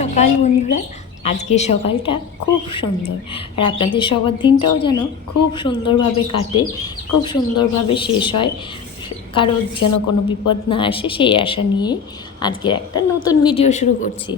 সকাল বন্ধুরা। আজকের সকালটা খুব সুন্দর, আর আপনাদের সবার দিনটাও যেন খুব সুন্দরভাবে কাটে, খুব সুন্দরভাবে শেষ হয়, কারোর যেন কোনো বিপদ না আসে সেই আশা নিয়ে আজকের একটা নতুন ভিডিও শুরু করছি।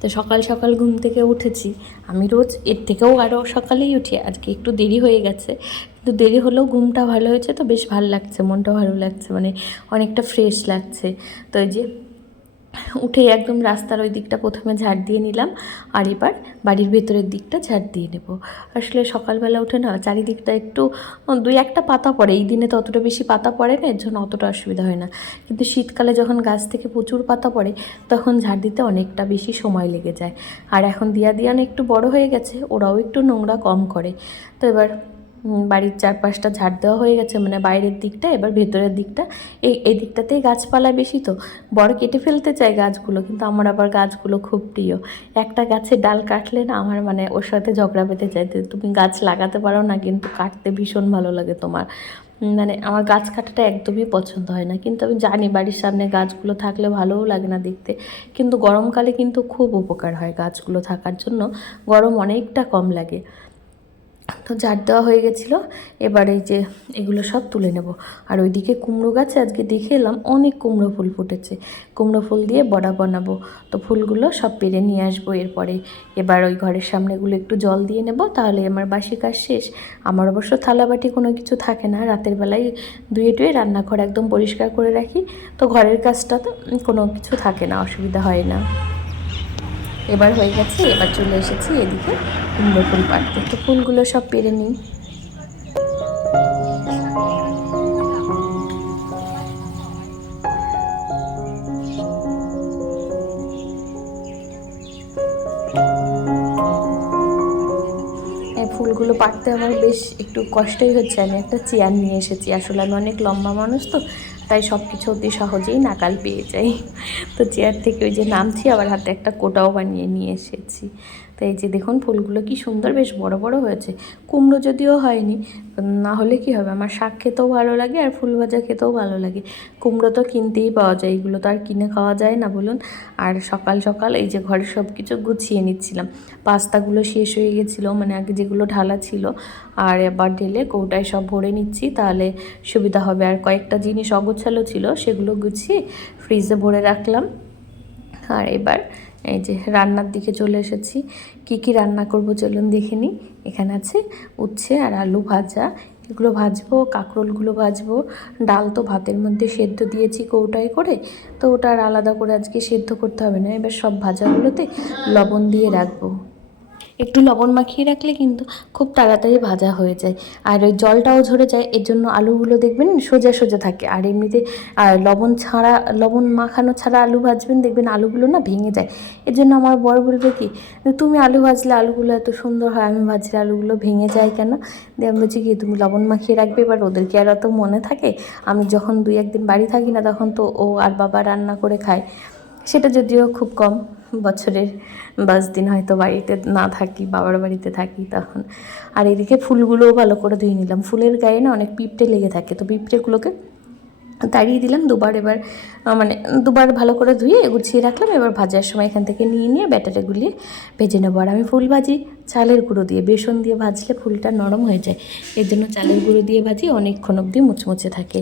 তো সকাল সকাল ঘুম থেকে উঠেছি। আমি রোজ এর থেকেও আরও সকালেই উঠি, আজকে একটু দেরি হয়ে গেছে, কিন্তু দেরি হলেও ঘুমটা ভালো হয়েছে, তো বেশ ভালো লাগছে, মনটা ভালো লাগছে, মানে অনেকটা ফ্রেশ লাগছে। তো এই যে উঠে একদম রাস্তার ওই দিকটা প্রথমে ঝাড় দিয়ে নিলাম, আর এবার বাড়ির ভেতরের দিকটা ঝাড় দিয়ে নেব। আসলে সকালবেলা উঠে না চারিদিকটা একটু দুই একটা পাতা পড়ে, এই দিনে তো অতটা বেশি পাতা পড়ে না, এর জন্য অতটা অসুবিধা হয় না, কিন্তু শীতকালে যখন গাছ থেকে প্রচুর পাতা পড়ে তখন ঝাড় দিতে অনেকটা বেশি সময় লেগে যায়। আর এখন দিয়ান একটু বড় হয়ে গেছে, ওরাও একটু নোংরা কম করে। তো এবার বাড়ির চারপাশটা ঝাড় দেওয়া হয়ে গেছে, মানে বাইরের দিকটা, এবার ভেতরের দিকটা। এই দিকটাতেই গাছপালা বেশি, তো বড় কেটে ফেলতে চাই গাছগুলো, কিন্তু আমার আবার গাছগুলো খুব প্রিয়। একটা গাছের ডাল কাটলে না আমার মানে ওর সাথে ঝগড়া পেতে চাই, তুমি গাছ লাগাতে পারো না, কিন্তু কাটতে ভীষণ ভালো লাগে তোমার। মানে আমার গাছ কাটাটা একদমই পছন্দ হয় না, কিন্তু আমি জানি বাড়ির সামনে গাছগুলো থাকলে ভালোও লাগে না দেখতে, কিন্তু গরমকালে কিন্তু খুব উপকার হয় গাছগুলো থাকার জন্য, গরম অনেকটা কম লাগে। তো ঝাড় দেওয়া হয়ে গেছিলো, এবার এই যে এগুলো সব তুলে নেব। আর ওইদিকে কুমড়ো গাছে আজকে দেখে এলাম অনেক কুমড়ো ফুল ফুটেছে, কুমড়ো ফুল দিয়ে বড়া বানাবো। তো ফুলগুলো সব পেরে নিয়ে আসবো এরপরে। এবার ওই ঘরের সামনেগুলো একটু জল দিয়ে নেব, তাহলে আমার বাসি কাজ শেষ। আমার অবশ্য থালাবাটি কোনো কিছু থাকে না, রাতের বেলায় ধুয়ে টুয়ে রান্নাঘর একদম পরিষ্কার করে রাখি, তো ঘরের কাজটা তো কোনো কিছু থাকে না, অসুবিধা হয় না। এবার হয়ে গেছে, এবার চলে এসেছি এদিকে কুমড়ো ফুল পাড়তে। তো ফুলগুলো সব পেরে নিই। এই ফুলগুলো পাড়তে আমার বেশ একটু কষ্টই হচ্ছে। আমি একটা চেয়ার নিয়ে এসেছি, আসলে আমি অনেক লম্বা মানুষ, তো তাই সব কিছু অতি সহজেই নাকাল পেয়ে যাই। তো চেয়ার থেকে ওই যে নামছি, আবার হাতে একটা কোটাও বানিয়ে নিয়ে এসেছি। তো এই যে দেখুন ফুলগুলো কি সুন্দর, বেশ বড় বড় হয়েছে। কুমড়ো যদিও হয়নি, না হলে কি হবে, আমার শাক খেতেও ভালো লাগে আর ফুল ভাজা খেতেও ভালো লাগে। কুমড়ো তো কিনতেই পাওয়া যায়, এগুলো তো আর কিনে খাওয়া যায় না বলুন। আর সকাল সকাল এই যে ঘরের সব কিছু গুছিয়ে নিচ্ছিলাম, পাস্তাগুলো শেষ হয়ে গেছিলো, মানে আগে যেগুলো ঢালা ছিল, আর এবার ঢেলে কৌটায় সব ভরে নিচ্ছি, তাহলে সুবিধা হবে। আর কয়েকটা জিনিস অগোছালো ছিল, সেগুলো গুছিয়ে ফ্রিজে ভরে রাখলাম। আর এবার এই যে রান্নার দিকে চলে এসেছি। কি কি রান্না করব চলুন দেখে নিই। এখানে আছে উচ্ছে আর আলু ভাজা, এগুলো ভাজবো, কাঁকরোলগুলো ভাজবো। ডাল তো ভাতের মধ্যে সেদ্ধ দিয়েছি কৌটায় করে, তো ওটা আর আলাদা করে আজকে সেদ্ধ করতে হবে না। এবার সব ভাজাগুলোতে লবণ দিয়ে রাখবো, একটু লবণ মাখিয়ে রাখলে কিন্তু খুব তাড়াতাড়ি ভাজা হয়ে যায়, আর ওই জলটাও ঝরে যায়, এর জন্য আলুগুলো দেখবেন সোজা সোজা থাকে। আর এমনিতে লবণ ছাড়া, লবণ মাখানো ছাড়া আলু ভাজবেন, দেখবেন আলুগুলো না ভেঙে যায়। এর জন্য আমার বড় বলবে কি, তুমি আলু ভাজলে আলুগুলো এত সুন্দর হয়, আমি ভাজলে আলুগুলো ভেঙে যায় কেন? দিয়ে আমি বলছি কি, তুমি লবণ মাখিয়ে রাখবে। এবার ওদেরকে আর অত মনে থাকে, আমি যখন 2-1 দিন বাড়ি থাকি না, তখন তো ও আর বাবা রান্না করে খায়, সেটা যদিও খুব কম, বছরের 10 দিন হয়তো বাড়িতে না থাকি, বাবার বাড়িতে থাকি তখন। আর এদিকে ফুলগুলোও ভালো করে ধুয়ে নিলাম, ফুলের গায়ে না অনেক পিঁপড়ে লেগে থাকে, তো পিঁপড়েগুলোকে তাড়িয়ে দিলাম দুবার। এবার মানে দুবার ভালো করে ধুয়ে গুছিয়ে রাখলাম। এবার ভাজার সময় এখান থেকে নিয়ে ব্যাটারে গুলিয়ে ভেজে নেবো। আর আমি ফুল ভাজি চালের গুঁড়ো দিয়ে, বেসন দিয়ে ভাজলে ফুলটা নরম হয়ে যায়, এর জন্য চালের গুঁড়ো দিয়ে ভাজি, অনেকক্ষণ অবধি মুচমুচে থাকে।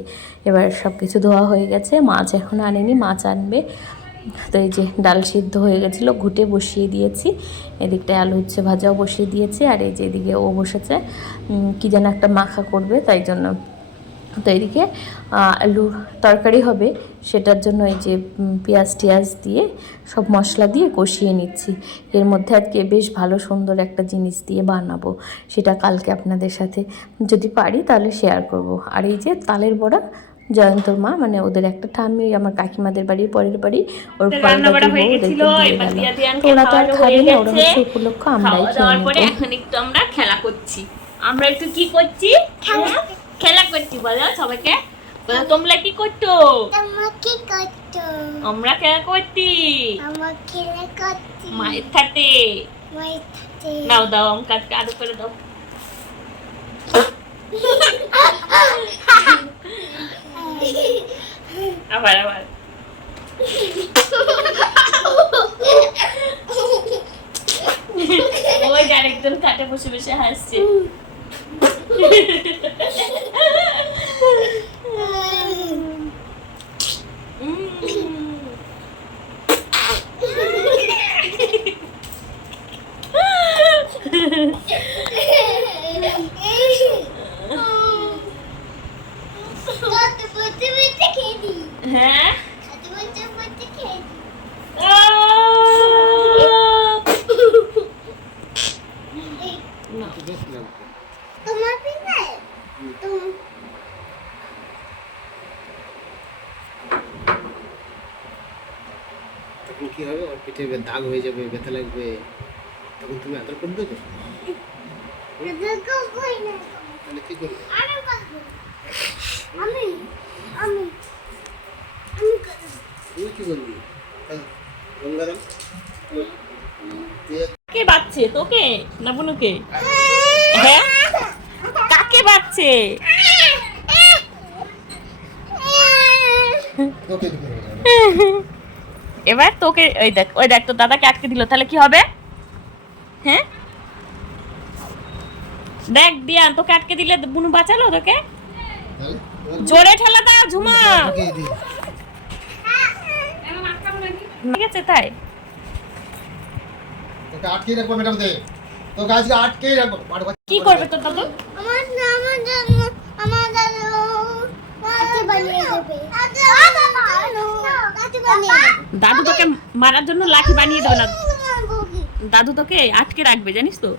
এবার সব কিছু ধোয়া হয়ে গেছে, মাছ এখন আনেনি, মাছ আনবে। তো এই যে ডাল সিদ্ধ হয়ে গেছিলো, ঘুটে বসিয়ে দিয়েছি, এদিকটায় আলু উচ্ছে ভাজাও বসিয়ে দিয়েছি, আর এই যে এদিকে ও বসেছে কী যেন একটা মাখা করবে, তাই জন্য। তো এদিকে আলুর তরকারি হবে, সেটার জন্য এই যে পেঁয়াজ টিয়াজ দিয়ে সব মশলা দিয়ে কষিয়ে নিচ্ছি। এর মধ্যে আজকে বেশ ভালো সুন্দর একটা জিনিস দিয়ে বানাবো, সেটা কালকে আপনাদের সাথে যদি পারি তাহলে শেয়ার করব। আর এই যে তালের বড়া, জয়ন্তর মা মানে ওদের একটা ঠাম্মি, আমার কাকিমাদের বাড়ির পরের বাড়ি, ওর ওদেরকে দিয়ে গেল, তো ওরা তো আর খাবে না, ওরা হচ্ছে উপলক্ষ, আমরাই খেয়ে নেবো। এখন একটু আমরা খেলা করছি, আমরা একটু কি করছি, খেলা করছি, বলো সবাইকে, বলো তোমরা কি করছো, আমরা খেলা করছি, মায়ের সাথে। নাও দাও অঙ্কারটা আরো করে দাও। আবার আবার বসে হাসছে। হ্যাঁ তখন কি হবে, ওর পিঠে দাগ হয়ে যাবে, ব্যথা লাগবে, তখন তুমি আদর করে দেবে। তাহলে কি করবে? তুই কি করবি? গঙ্গারাম কে বাচ্চে, তোকে না বুনুকে? হ্যাঁ কাকে বাচ্চে? তোকে এবার তোকে ওই দেখ তো দাদাকে আটকে দিল, তাহলে কি হবে? হ্যাঁ দেখ দিয়ান, তোকে আটকে দিলে বুনু বাঁচালো তোকে? জোরে ঠেলা দাও ঝুমা। ঠিক আছে তাই তোকে আটকে রাখবো ম্যাডাম দে, তোকে আজকে আটকে রাখবো। কি করবে তোর দাদু? দাদু তোকে মারার জন্য লাঠি বানিয়ে দেবে না, দাদু তোকে আটকে রাখবে জানিস তো।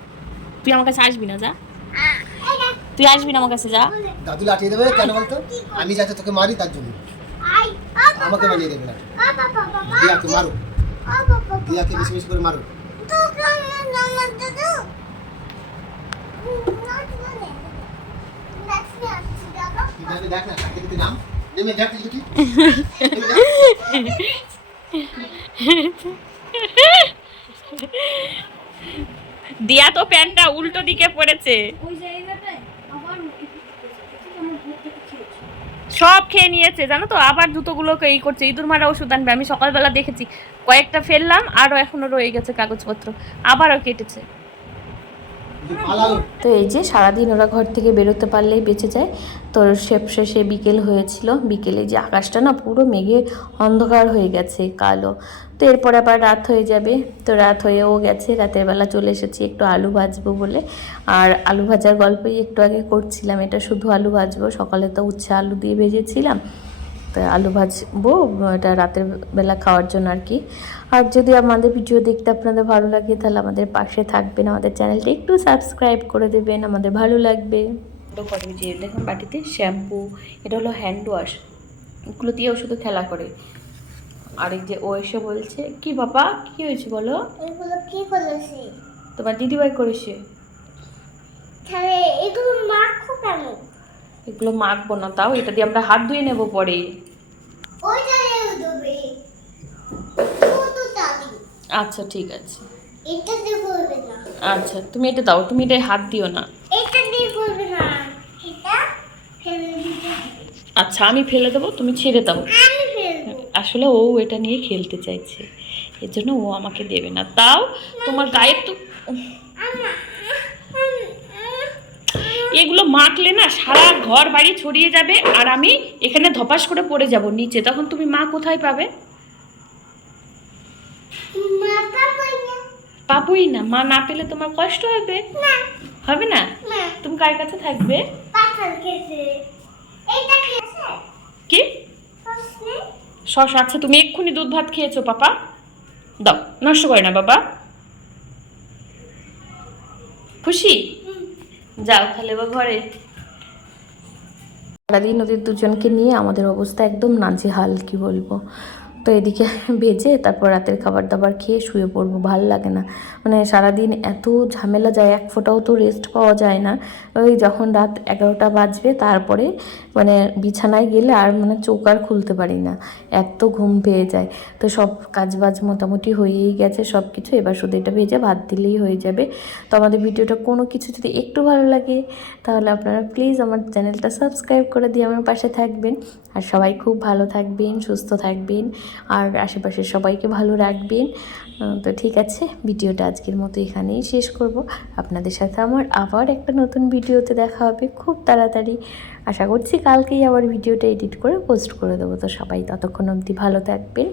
তুই আমার কাছে আসবি না, যা তুই আসবি না আমার কাছে, যা। দাদু লাঠিয়ে দেবে কেন বলতো? আমি যাতে তোকে মারি তার জন্য আমাকে বানিয়ে দেবে না। দিয়াকে মারো, দিয়াকে বেশি বেশি করে মারো। দেখ না দেখি নাম নেমে দেখ দেখি। দিয়া তো প্যান্টটা উল্টো দিকে পড়েছে, সব খেয়ে নিয়েছে জানো তো। আবার জুতোগুলোকে এই করছে, ইঁদুর মারা ওষুধ আনবে। আমি সকালবেলা দেখেছি কয়েকটা ফেললাম, আরও এখনো রয়ে গেছে কাগজপত্র, আবারও কেটেছে। তো এই যে সারাদিন ওরা ঘর থেকে বেরোতে পারলেই বেঁচে যায়। তো শেষে বিকেল হয়েছিল, বিকেলে যে আকাশটা না পুরো মেঘে অন্ধকার হয়ে গেছে কালো। তো এরপর আবার রাত হয়ে যাবে, তো রাত হয়েও গেছে। রাতের বেলা চলে এসেছি একটু আলু ভাজবো বলে। আর আলু ভাজার গল্পই একটু আগে করছিলাম, এটা শুধু আলু ভাজবো। সকালে তো উচ্ছে আলু দিয়ে ভেজেছিলাম, তো আলু ভাজবো এটা রাতের বেলা খাওয়ার জন্য আর কি। আর যদি আমাদের ভিডিও দেখতে আপনাদের ভালো লাগে তাহলে আমাদের পাশে থাকবেন, আমাদের চ্যানেলটা একটু সাবস্ক্রাইব করে দেবেন, আমাদের ভালো লাগবে। যে দেখুন বাটিতে শ্যাম্পু, এটা হলো হ্যান্ড ওয়াশ, এগুলো দিয়েও শুধু খেলা করে। আর এই যে ও এসে বলছে, কি বাবা কি হয়েছে বলো? এগুলো কি করেছে? তোমার দিদিভাই করেছে। তাহলে এগুলো মাখো কেন? এগুলো মাখবো না, তাও এটা দিয়ে আমরা হাত ধুয়ে নেবো পরে। ওইটা দেবে তো তালি। আচ্ছা ঠিক আছে, এটা দিয়ে করবে না। আচ্ছা তুমি এটা দাও, তুমি এটা হাত দিও না। এটা দিয়ে করবে না, এটা ফেলে দিতে হবে। আচ্ছা আমি ফেলে দেবো, তুমি ছেড়ে দাও। আমি ফেলবো। আসলে ও এটা নিয়ে খেলতে চাইছে, এর জন্য ও আমাকে দেবে না। তাও তোমার গায়ে তো এগুলো মাখলে না সারা ঘর বাড়ি ছড়িয়ে যাবে, আর আমি এখানে ধপাস করে পড়ে যাব নিচে, তখন তুমি মা কোথায় পাবে? মাথা পাইনা পাবোই না, মা না পেলে তোমার কষ্ট হবে। না হবে না? না তুমি কার কাছে থাকবে? পাথর খেয়েছে। এইটা কি আছে? কি প্রশ্নে শস? আচ্ছা তুমি এক্ষুনি দুধ ভাত খেয়েছো পাপা, দাও, নষ্ট করে না বাবা। খুশি? যাও তাহলে বা ঘরে। সারাদিন ওদের দুজনকে নিয়ে আমাদের অবস্থা একদম নাজেহাল, কি বলবো। তো এদিকে ভেজে তারপর রাতের খাবার দাবার খেয়ে শুয়ে পড়বো, ভাল লাগে না। মানে সারাদিন এত ঝামেলা যায়, এক ফোঁটাও তো রেস্ট পাওয়া যায় না। ওই যখন রাত 11টা বাজবে তারপরে মানে বিছানায় গেলে আর মানে চোখ আর খুলতে পারি না, এত ঘুম পেয়ে যায়। তো সব কাজবাজ মোটামুটি হয়েই গেছে সব কিছু, এবার শুধু এটা ভেজে ভাত দিলেই হয়ে যাবে। তো আমাদের ভিডিওটা কোনো কিছু যদি একটু ভালো লাগে তাহলে আপনারা প্লিজ আমার চ্যানেলটা সাবস্ক্রাইব করে দিয়ে আমার পাশে থাকবেন। আর সবাই খুব ভালো থাকবেন, সুস্থ থাকবেন। আর আশেপাশের সবাইকে ভালো রাখবেন। তো ঠিক আছে, ভিডিওটা আজকের মতো এখানেই শেষ করব। আপনাদের সাথে আমার আবার একটা নতুন ভিডিওতে দেখা হবে খুব তাড়াতাড়ি। আশা করছি কালকেই আবার ভিডিওটা এডিট করে পোস্ট করে দেবো। তো সবাই ততক্ষণ অবধি ভালো থাকবেন,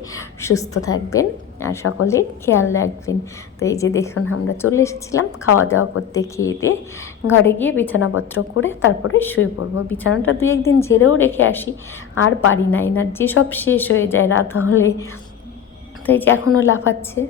সুস্থ থাকবেন আর সকলের খেয়াল রাখবেন। তো এই যে দেখুন, আমরা চলে এসেছিলাম খাওয়া দাওয়া করতে, খেয়ে দিয়ে ঘরে গিয়ে বিছানাপত্র করে তারপরে শুয়ে পড়বো। বিছানাটা 2-1 দিন ঝেড়েও রেখে আসি, আর পারি না, এনার্জি সব শেষ হয়ে যায় রাত হলে। তো এই যে এখনও লাফাচ্ছে।